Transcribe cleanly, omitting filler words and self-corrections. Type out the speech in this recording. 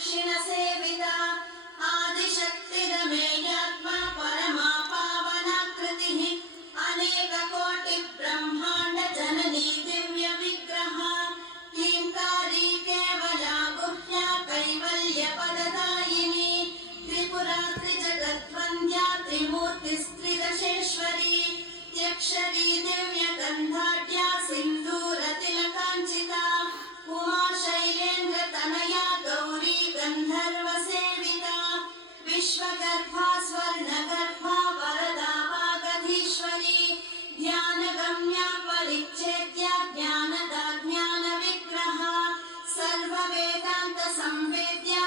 दक्षिण सेविता आदिशक्तिरमेयात्मा परमा पावनाकृतिः अनेक कोटि ब्रह्मांड जननी दिव्य विग्रह ह्रींकारी केवला गुह्या कैवल्य पददायिनी त्रिपुरा त्रिजगद्वन्द्या त्रिमूर्तिस्त्रिदशेश्वरी त्यक्षरी दिव्य गन्धाढ्या सिन्दूर तिलकाञ्चिता उमा शैलेन्द्र तनया गौरी गन्धर्व सेविता विश्वगर्भा स्वर्णगर्भा वरदा वागधीश्वरी ध्यानगम्या परिच्छेद्या ज्ञानदा ज्ञान विग्रहा सर्ववेदान्त संवेद्या